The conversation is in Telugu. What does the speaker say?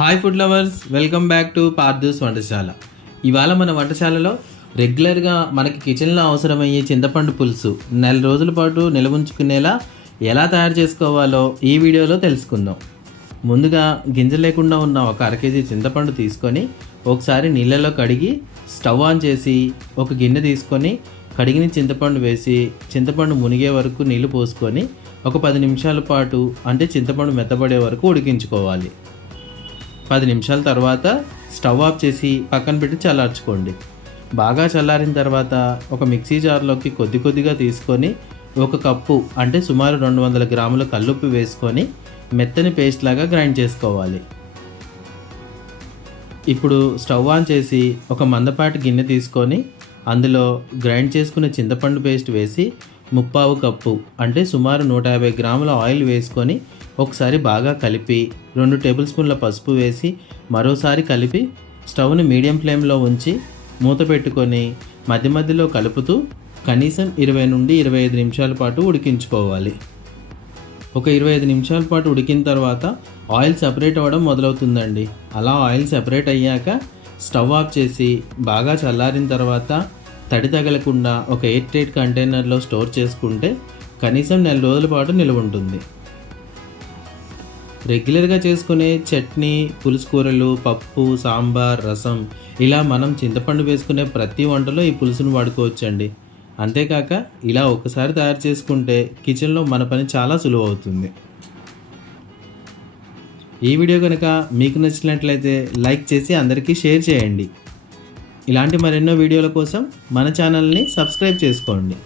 Hi food lovers, welcome back to Parthu's వంటశాల. ఇవాళ మన వంటశాలలో రెగ్యులర్గా మనకి కిచెన్లో అవసరమయ్యే చింతపండు పులుసు నెల రోజుల పాటు నిల్వ ఉంచుకునేలా ఎలా తయారు చేసుకోవాలో ఈ వీడియోలో తెలుసుకుందాం. ముందుగా గింజ లేకుండా ఉన్న ఒక అరకేజీ చింతపండు తీసుకొని ఒకసారి నీళ్ళలో కడిగి స్టవ్ ఆన్ చేసి ఒక గిన్నె తీసుకొని కడిగిన చింతపండు వేసి చింతపండు మునిగే వరకు నీళ్లు పోసుకొని ఒక 10 నిమిషాల పాటు అంటే చింతపండు మెత్తబడే వరకు ఉడికించుకోవాలి. 10 నిమిషాల తర్వాత స్టవ్ ఆఫ్ చేసి పక్కన పెట్టి చల్లార్చుకోండి. బాగా చల్లారిన తర్వాత ఒక మిక్సీ జార్లోకి కొద్దిగా తీసుకొని ఒక కప్పు అంటే సుమారు 200 గ్రాముల కల్లుప్పు వేసుకొని మెత్తని పేస్ట్ లాగా గ్రైండ్ చేసుకోవాలి. ఇప్పుడు స్టవ్ ఆన్ చేసి ఒక మందపాటి గిన్నె తీసుకొని అందులో గ్రైండ్ చేసుకున్న చింతపండు పేస్ట్ వేసి 1/4 కప్పు అంటే సుమారు 150 గ్రాముల ఆయిల్ వేసుకొని ఒకసారి బాగా కలిపి 2 టేబుల్ స్పూన్ల పసుపు వేసి మరోసారి కలిపి స్టవ్ని మీడియం ఫ్లేమ్లో ఉంచి మూత పెట్టుకొని మధ్య మధ్యలో కలుపుతూ కనీసం 20 నుండి 25 నిమిషాల పాటు ఉడికించుకోవాలి. ఒక 25 నిమిషాల పాటు ఉడికిన తర్వాత ఆయిల్ సెపరేట్ అవ్వడం మొదలవుతుందండి. అలా ఆయిల్ సెపరేట్ అయ్యాక స్టవ్ ఆఫ్ చేసి బాగా చల్లారిన తర్వాత తడి తగలకుండా ఒక ఎయిర్ టైట్ కంటైనర్లో స్టోర్ చేసుకుంటే కనీసం నెల రోజుల పాటు నిల్వ ఉంటుంది. రెగ్యులర్గా చేసుకునే చట్నీ, పులుసు కూరలు, పప్పు, సాంబార్, రసం ఇలా మనం చింతపండు వేసుకునే ప్రతి వంటలో ఈ పులుసును వాడుకోవచ్చండి. అంతేకాక ఇలా ఒకసారి తయారు చేసుకుంటే కిచెన్లో మన పని చాలా సులువు అవుతుంది. ఈ వీడియో కనుక మీకు నచ్చినట్లయితే లైక్ చేసి అందరికీ షేర్ చేయండి. ఇలాంటి మరెన్నో వీడియోల కోసం మన ఛానల్ని సబ్స్క్రైబ్ చేసుకోండి.